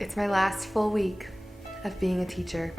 It's my last full week of being a teacher.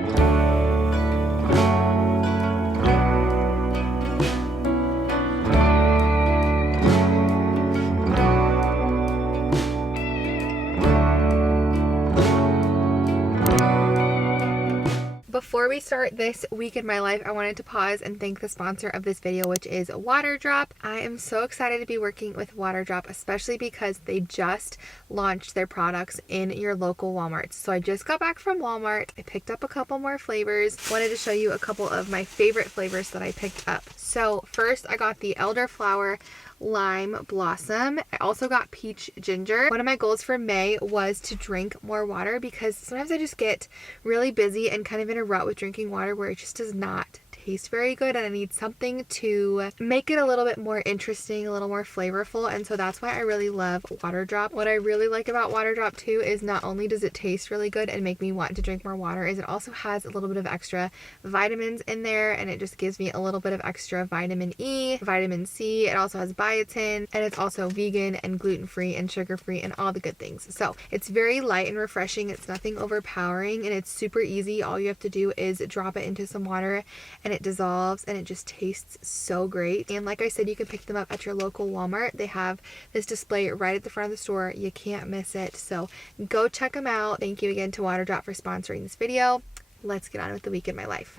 Before we start this week in my life, I wanted to pause and thank the sponsor of this video, which is Waterdrop. I am so excited to be working with Waterdrop, especially because they just launched their products in your local Walmart. So I just got back from Walmart. I picked up a couple more flavors. Wanted to show you a couple of my favorite flavors that I picked up. So first I got the elderflower lime blossom. I also got peach ginger. One of my goals for May was to drink more water because sometimes I just get really busy and kind of in a rut with drinking water where it just does not taste very good, and I need something to make it a little bit more interesting, a little more flavorful, and so that's why I really love Waterdrop. What I really like about Waterdrop too is not only does it taste really good and make me want to drink more water, is it also has a little bit of extra vitamins in there, and it just gives me a little bit of extra vitamin E, vitamin C. It also has biotin, and it's also vegan and gluten-free and sugar-free and all the good things. So it's very light and refreshing. It's nothing overpowering, and it's super easy. All you have to do is drop it into some water and it dissolves, and it just tastes so great. And like I said, you can pick them up at your local Walmart. They have this display right at the front of the store. You can't miss it. So go check them out. Thank you again to Waterdrop for sponsoring this video. Let's get on with the week in my life.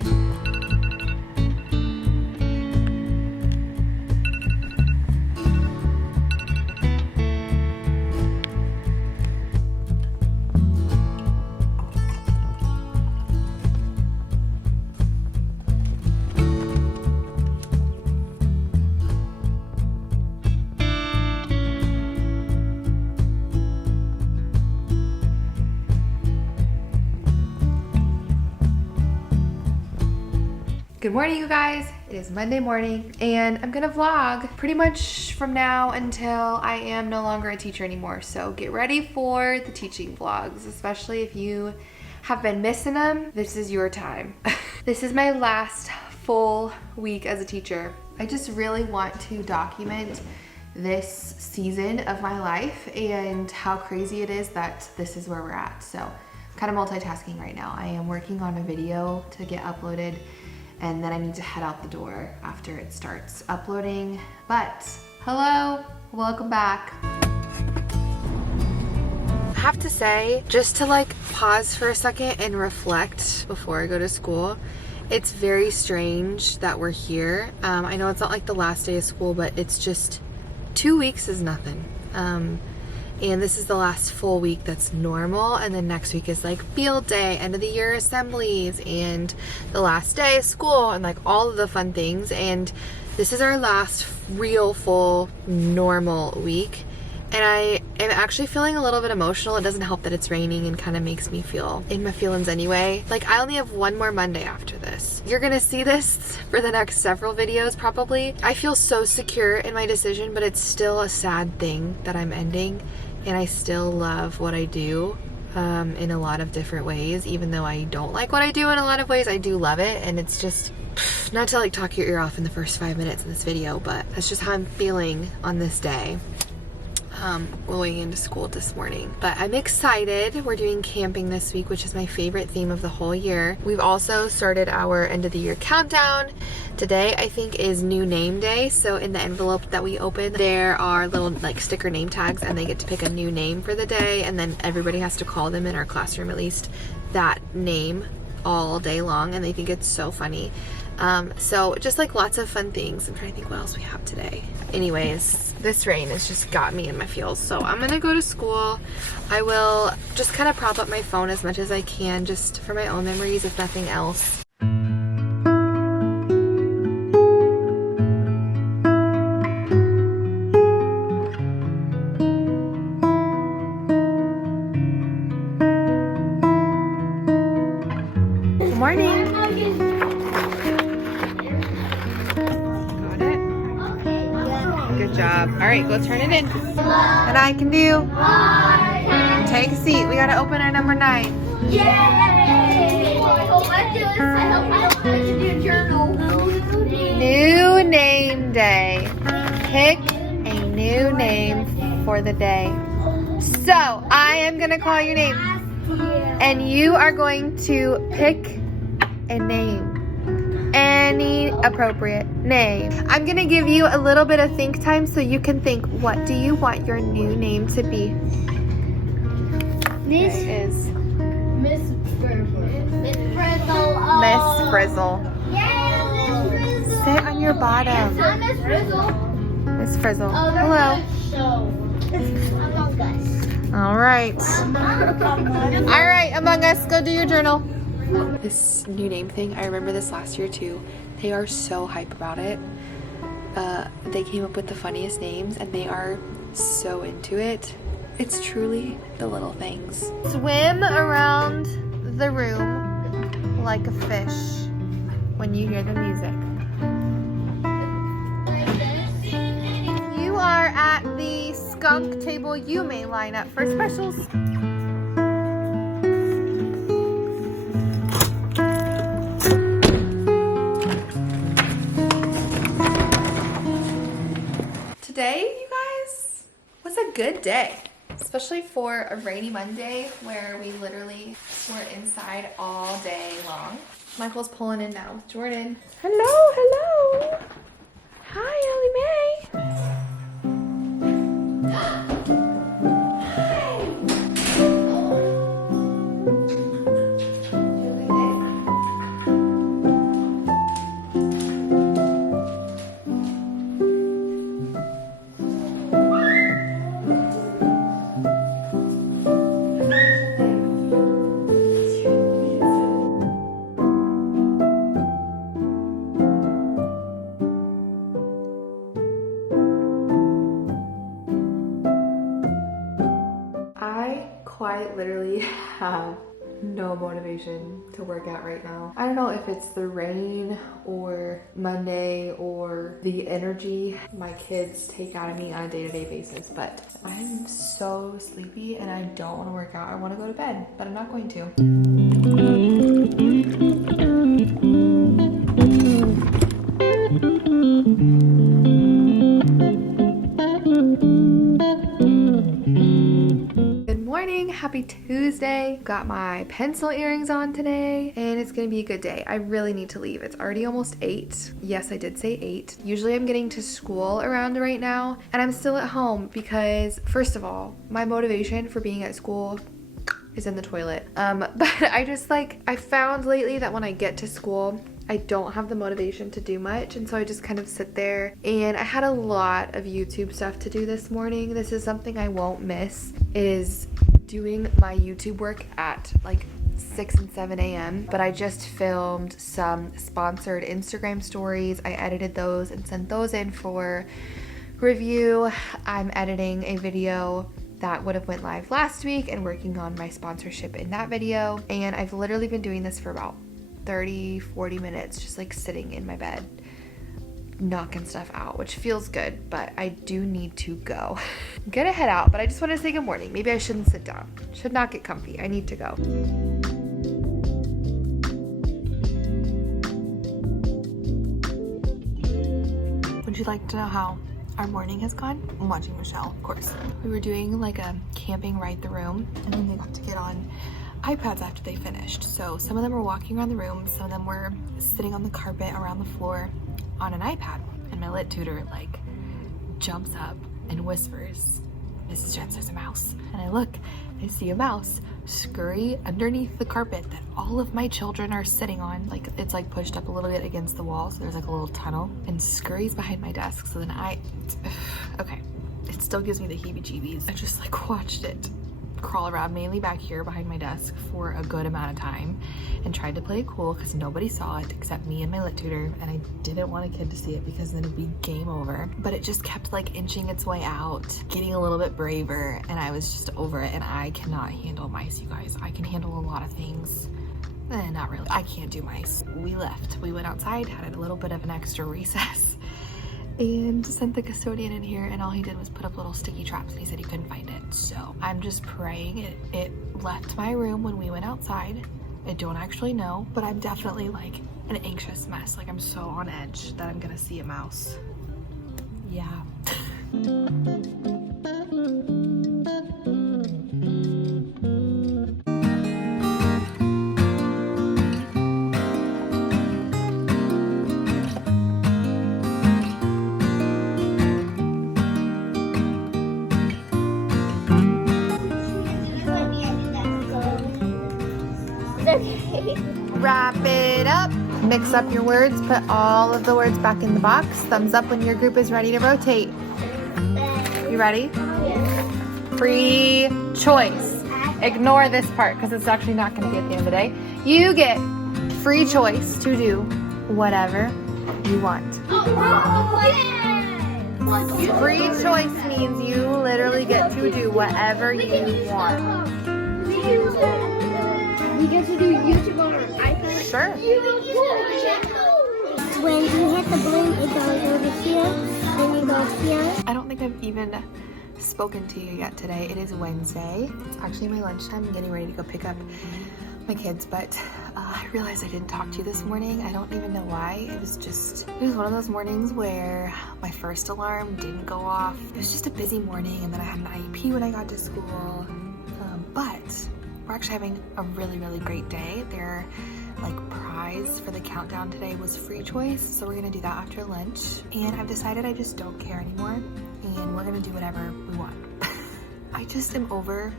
Good morning, you guys. It is Monday morning and I'm gonna vlog pretty much from now until I am no longer a teacher anymore. So get ready for the teaching vlogs, especially if you have been missing them. This is your time. This is my last full week as a teacher. I just really want to document this season of my life and how crazy it is that this is where we're at. So I'm kind of multitasking right now. I am working on a video to get uploaded, and then I need to head out the door after it starts uploading. But hello, welcome back. I have to say, just to like pause for a second and reflect before I go to school, it's very strange that we're here. I know it's not like the last day of school, but it's just 2 weeks is nothing. And this is the last full week that's normal, and then next week is like field day, end of the year assemblies, and the last day of school, and like all of the fun things. And this is our last real full normal week, and I am actually feeling a little bit emotional. It doesn't help that it's raining and kind of makes me feel in my feelings anyway. Like, I only have one more Monday after this. You're gonna see this for the next several videos probably. I feel so secure in my decision, but it's still a sad thing that I'm ending. And I still love what I do in a lot of different ways. Even though I don't like what I do in a lot of ways, I do love it. And it's just, not to like talk your ear off in the first 5 minutes in this video, but that's just how I'm feeling on this day. Going into school this morning. But I'm excited. We're doing camping this week, which is my favorite theme of the whole year. We've also started our end of the year countdown. Today, I think, is new name day. So in the envelope that we open, there are little like sticker name tags, and they get to pick a new name for the day, and then everybody has to call them, in our classroom at least, that name all day long, and they think it's so funny. So just like lots of fun things. I'm trying to think what else we have today. Anyways, this rain has just got me in my feels. So I'm gonna go to school. I will just kind of prop up my phone as much as I can, just for my own memories, if nothing else. Good morning. Good job. All right, go turn it in. And I can do. Take a seat. We gotta open our number 9. Yay! I hope I can do a journal. New name day. Pick a new name for the day. So I am gonna call your name. And you are going to pick a name. Any appropriate name. I'm gonna give you a little bit of think time so you can think, what do you want your new name to be? Miss Is Miss Frizzle. Miss Frizzle. Yeah, Miss Frizzle. Sit on your bottom. I'm Miss Frizzle. Miss Frizzle. Oh, Hello. Among Us. All right. All right, Among Us, go do your journal. This new name thing, I remember this last year too. They are so hype about it. They came up with the funniest names and they are so into it. It's truly the little things. Swim around the room like a fish when you hear the music. You are at the skunk table. You may line up for specials. Today, you guys, was a good day, especially for a rainy Monday where we literally were inside all day long. Michael's pulling in now with Jordan. Hello, hello. Hi, Ellie Mae. Quite literally have no motivation to work out right now. I don't know if it's the rain or Monday or the energy my kids take out of me on a day-to-day basis, but I'm so sleepy and I don't want to work out. I want to go to bed, but I'm not going to. Happy Tuesday. Got my pencil earrings on today and it's gonna be a good day. I really need to leave. It's already almost 8. Yes, I did say 8. Usually I'm getting to school around right now and I'm still at home because first of all, my motivation for being at school is in the toilet. But I found lately that when I get to school, I don't have the motivation to do much, and so I just kind of sit there. And I had a lot of YouTube stuff to do this morning. This is something I won't miss, is doing my YouTube work at like 6 and 7 a.m. But I just filmed some sponsored Instagram stories. I edited those and sent those in for review. I'm editing a video that would have went live last week and working on my sponsorship in that video. And I've literally been doing this for about 30-40 minutes, just like sitting in my bed knocking stuff out, which feels good, but I do need to go. I'm gonna head out, but I just want to say good morning. Maybe I shouldn't sit down. Should not get comfy. I need to go. Would you like to know how our morning has gone? I'm watching Michelle, of course. We were doing like a camping ride the room, and then they got to get on iPads after they finished. So some of them were walking around the room, some of them were sitting on the carpet around the floor on an iPad. And my lit tutor like jumps up and whispers, "Mrs. Jen, there's a mouse." And I look, I see a mouse scurry underneath the carpet that all of my children are sitting on. Like it's like pushed up a little bit against the wall, so there's like a little tunnel, and scurries behind my desk. So then okay, it still gives me the heebie-jeebies. I just like watched it crawl around mainly back here behind my desk for a good amount of time and tried to play it cool because nobody saw it except me and my lit tutor, and I didn't want a kid to see it because then it'd be game over. But it just kept like inching its way out, getting a little bit braver, and I was just over it. And I cannot handle mice, you guys. I can handle a lot of things. Not really. I can't do mice. We left. We went outside, had a little bit of an extra recess, and sent the custodian in here, and all he did was put up little sticky traps, and he said he couldn't find it. So I'm just praying it left my room when we went outside. I don't actually know, but I'm definitely like an anxious mess. Like I'm so on edge that I'm gonna see a mouse. Yeah. Wrap it up. Mix up your words. Put all of the words back in the box. Thumbs up when your group is ready to rotate. You ready? Yes. Free choice. Ignore this part because it's actually not going to be at the end of the day. You get free choice to do whatever you want. Free choice means you literally get to do whatever you want. We get to do YouTube on our iPad. Sure. When you hit the balloon, it goes over here, then you go here. I don't think I've even spoken to you yet today. It is Wednesday. It's actually my lunchtime. I'm getting ready to go pick up my kids, but I realized I didn't talk to you this morning. I don't even know why. It was one of those mornings where my first alarm didn't go off. It was just a busy morning, and then I had an IEP when I got to school. But we're actually having a really, really great day. Their prize for the countdown today was free choice, so we're gonna do that after lunch. And I've decided I just don't care anymore, and we're gonna do whatever we want. I just am over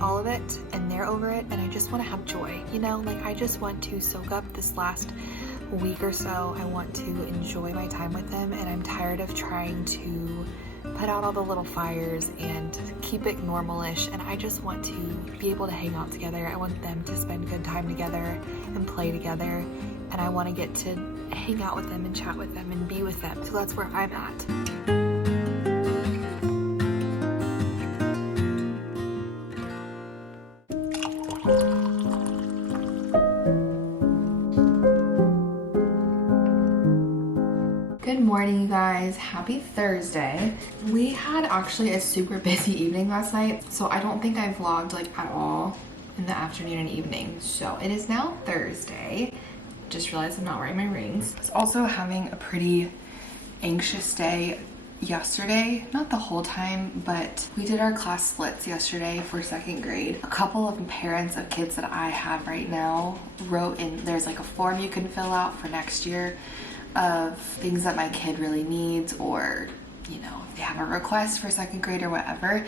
all of it, and they're over it, and I just want to have joy. You know, I just want to soak up this last week or so. I want to enjoy my time with them, and I'm tired of trying to put out all the little fires and keep it normal-ish, and I just want to be able to hang out together. I want them to spend good time together and play together, and I want to get to hang out with them and chat with them and be with them. So that's where I'm at. Good morning, you guys. Happy Thursday. We had actually a super busy evening last night, so I don't think I vlogged at all in the afternoon and evening. So it is now Thursday. Just realized I'm not wearing my rings. I was also having a pretty anxious day yesterday. Not the whole time, but we did our class splits yesterday for second grade. A couple of parents of kids that I have right now wrote in, there's a form you can fill out for next year of things that my kid really needs, or if they have a request for second grade or whatever.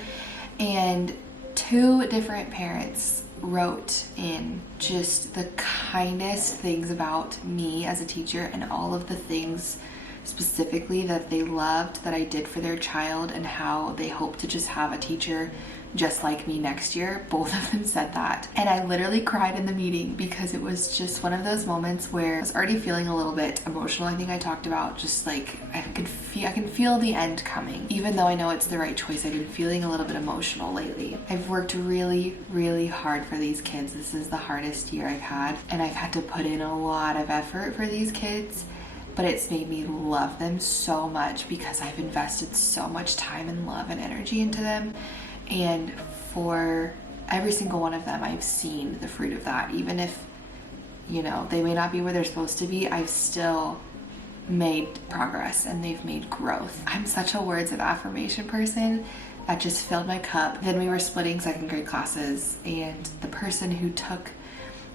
And 2 different parents wrote in just the kindest things about me as a teacher, and all of the things specifically that they loved that I did for their child, and how they hope to just have a teacher just like me next year. Both of them said that, and I literally cried in the meeting because it was just one of those moments where I was already feeling a little bit emotional. I think I talked about just I can feel the end coming. Even though I know it's the right choice, I've been feeling a little bit emotional lately. I've worked really, really hard for these kids. This is the hardest year I've had, and I've had to put in a lot of effort for these kids. But it's made me love them so much because I've invested so much time and love and energy into them. And for every single one of them, I've seen the fruit of that. Even if, they may not be where they're supposed to be, I've still made progress and they've made growth. I'm such a words of affirmation person. That just filled my cup. Then we were splitting second grade classes, and the person who took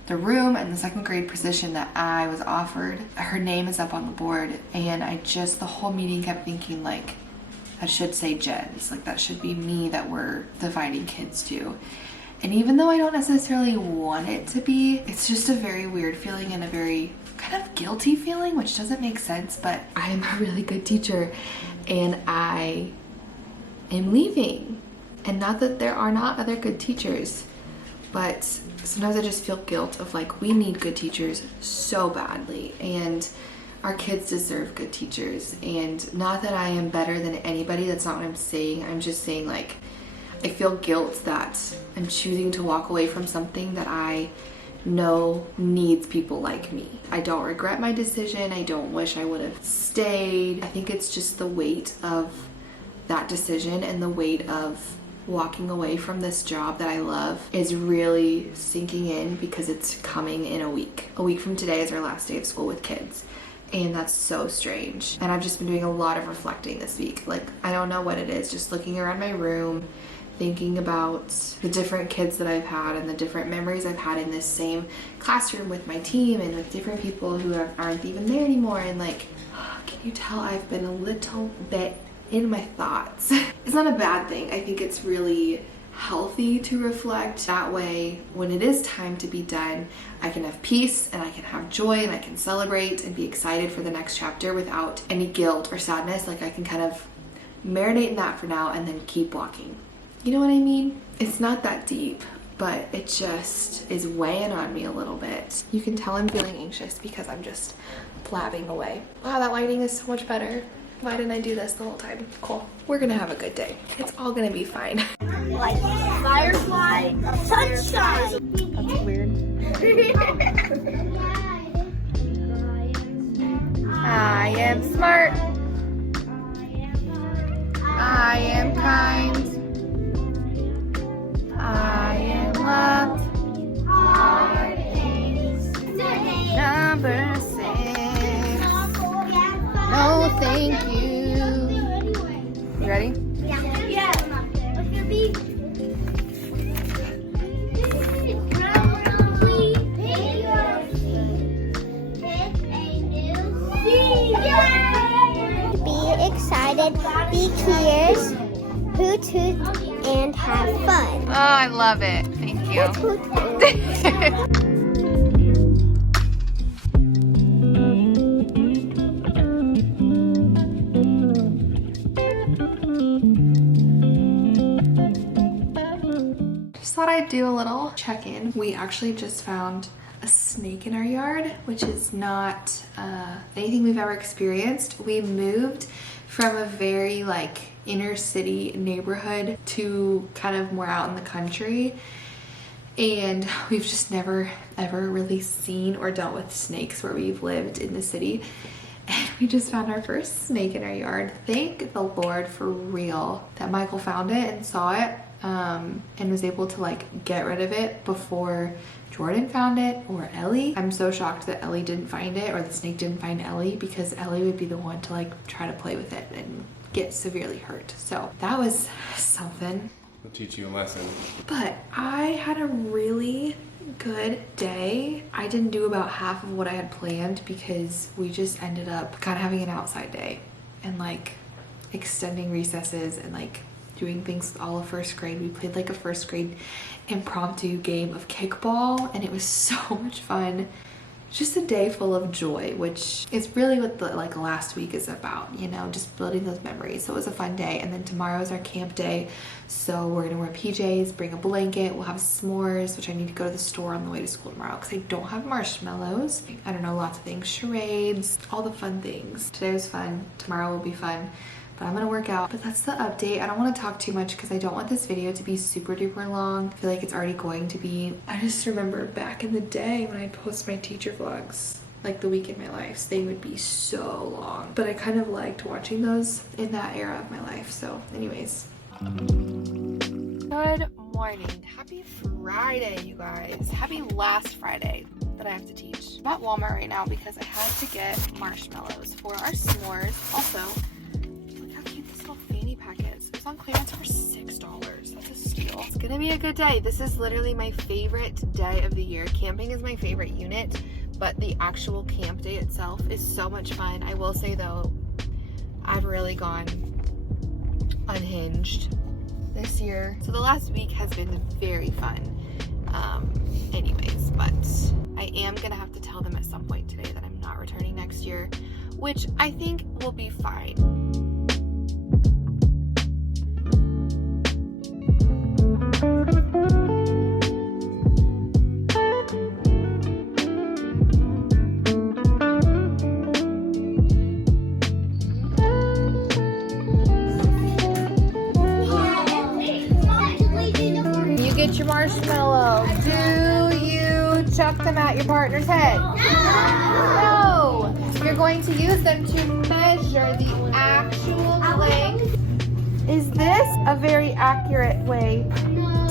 the room and the second grade position that I was offered, her name is up on the board, and the whole meeting kept thinking that should say Jen's, that should be me that we're dividing kids to. And even though I don't necessarily want it to be, it's just a very weird feeling and a very kind of guilty feeling, which doesn't make sense, but I am a really good teacher and I am leaving. And not that there are not other good teachers, but sometimes I just feel guilt of we need good teachers so badly, and our kids deserve good teachers. And not that I am better than anybody, that's not what I'm saying. I'm just saying I feel guilt that I'm choosing to walk away from something that I know needs people like me. I don't regret my decision. I don't wish I would have stayed. I think it's just the weight of that decision and the weight of walking away from this job that I love is really sinking in, because it's coming in a week. A week from today is our last day of school with kids. And that's so strange. And I've just been doing a lot of reflecting this week. I don't know what it is, just looking around my room, thinking about the different kids that I've had and the different memories I've had in this same classroom with my team and with different people who aren't even there anymore. And can you tell I've been a little bit in my thoughts? It's not a bad thing. I think it's really healthy to reflect. That way, when it is time to be done, I can have peace and I can have joy and I can celebrate and be excited for the next chapter without any guilt or sadness. Like I can kind of marinate in that for now and then keep walking. You know what I mean? It's not that deep, but it just is weighing on me a little bit. You can tell I'm feeling anxious because I'm just blabbing away. Wow, that lighting is so much better. Why didn't I do this the whole time? Cool. We're gonna have a good day. It's all gonna be fine. Like firefly, sunshine. That's weird. I am smart. I am kind. I am loved. Number 6. No, thank you. You ready? Yeah. What's your beat? Be excited, be curious, hoot hoot, and have fun. Oh, I love it. Thank you. Hoot hoot. Just thought I'd do a little check-in. We actually just found a snake in our yard, which is not anything we've ever experienced. We moved from a very like inner city neighborhood to kind of more out in the country, and we've just never ever really seen or dealt with snakes where we've lived in the city. And we just found our first snake in our yard. Thank the Lord for real that Michael found it and saw it and was able to like get rid of it before Jordan found it or Ellie. I'm so shocked that Ellie didn't find it or the snake didn't find Ellie, because Ellie would be the one to like try to play with it and get severely hurt. So that was something. I'll teach you a lesson. But I had a really good day. I didn't do about half of what I had planned because we just ended up kind of having an outside day and like extending recesses and like doing things with all of first grade. We played like a first grade impromptu game of kickball and it was so much fun. Just a day full of joy, which is really what the like last week is about, you know, just building those memories. So it was a fun day. And then tomorrow is our camp day, so we're gonna wear PJs, bring a blanket, we'll have s'mores, which I need to go to the store on the way to school tomorrow because I don't have marshmallows. I don't know, lots of things, charades, all the fun things. Today was fun, tomorrow will be fun, but I'm gonna work out. But that's the update. I don't want to talk too much because I don't want this video to be super duper long. I feel like it's already going to be. I just remember back in the day when I'd post my teacher vlogs, like the week in my life, they would be so long. But I kind of liked watching those in that era of my life. So anyways. Good morning. Happy Friday, you guys. Happy last Friday that I have to teach. I'm at Walmart right now because I had to get marshmallows for our s'mores. Also, fanny packets. It was on clearance for $6. That's a steal. It's gonna be a good day. This is literally my favorite day of the year. Camping is my favorite unit, but the actual camp day itself is so much fun. I will say though, I've really gone unhinged this year. So the last week has been very fun. Anyways, but I am gonna have to tell them at some point today that I'm not returning next year, which I think will be fine. Get your marshmallow. Do you chuck them at your partner's head? No! You're going to use them to measure the actual length. Is this a very accurate way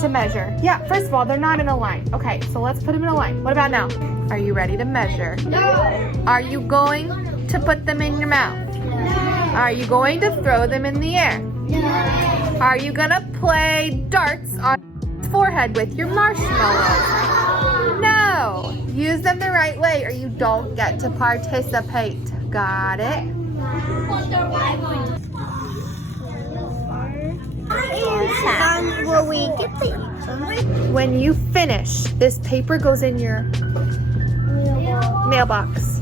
to measure? Yeah, first of all, they're not in a line. Okay, so let's put them in a line. What about now? Are you ready to measure? No. Are you going to put them in your mouth? No. Are you going to throw them in the air? No. Are you gonna play darts on forehead with your marshmallows? No! Use them the right way or you don't get to participate. Got it? I am How will we get there? When you finish, this paper goes in your mailbox.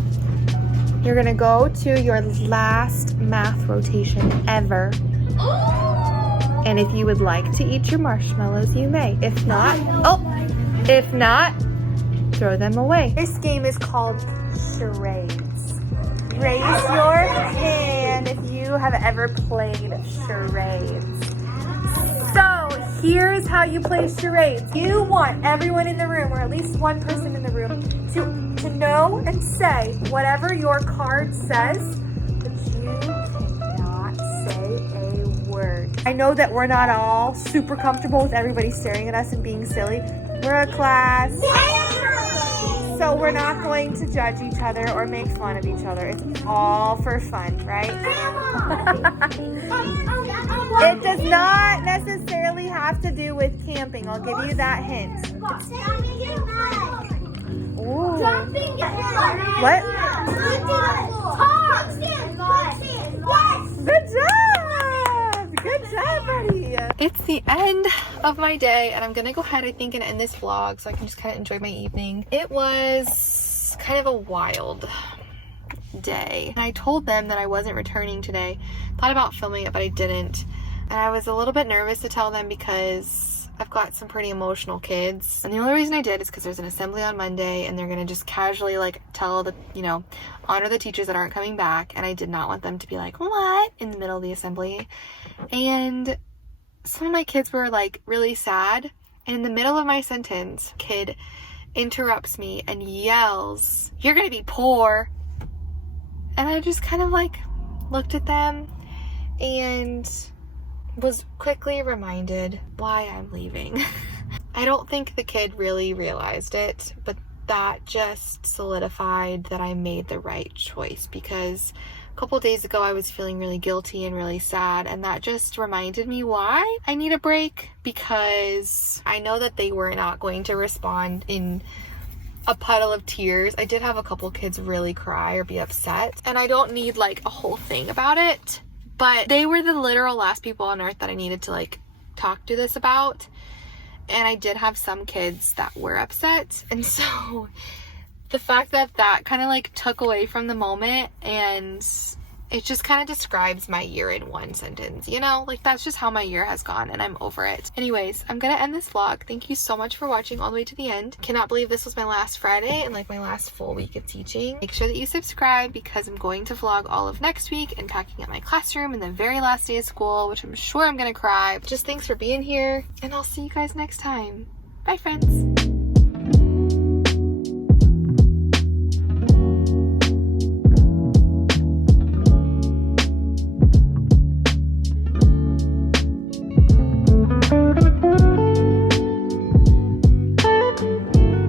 You're gonna go to your last math rotation ever. And if you would like to eat your marshmallows, you may. If not, throw them away. This game is called charades. Raise your hand if you have ever played charades. So here's how you play charades. You want everyone in the room, or at least one person in the room, to know and say whatever your card says, but you cannot say a word. I know that we're not all super comfortable with everybody staring at us and being silly. We're a class, so we're not going to judge each other or make fun of each other. It's all for fun, right? It does not necessarily have to do with camping. I'll give you that hint. Ooh. What? Good job! Good job, buddy! It's the end of my day, and I'm gonna go ahead, I think, and end this vlog so I can just kind of enjoy my evening. It was kind of a wild day. And I told them that I wasn't returning today. Thought about filming it, but I didn't. And I was a little bit nervous to tell them because I've got some pretty emotional kids. And the only reason I did is because there's an assembly on Monday and they're gonna just casually like tell the, honor the teachers that aren't coming back. And I did not want them to be like, what? In the middle of the assembly. And some of my kids were like really sad. And in the middle of my sentence, kid interrupts me and yells, "You're gonna be poor." And I just kind of like looked at them and was quickly reminded why I'm leaving. I don't think the kid really realized it, but that just solidified that I made the right choice, because a couple days ago I was feeling really guilty and really sad, and that just reminded me why I need a break, because I know that they were not going to respond in a puddle of tears. I did have a couple kids really cry or be upset, and I don't need like a whole thing about it, but they were the literal last people on earth that I needed to like talk to this about. And I did have some kids that were upset, and so the fact that that kind of like took away from the moment, and it just kind of describes my year in one sentence, like that's just how my year has gone, and I'm over it. Anyways, I'm gonna end this vlog. Thank you so much for watching all the way to the end. Cannot believe this was my last Friday and like my last full week of teaching. Make sure that you subscribe, because I'm going to vlog all of next week and packing up my classroom and the very last day of school, which I'm sure I'm gonna cry. Just thanks for being here, and I'll see you guys next time. Bye, friends.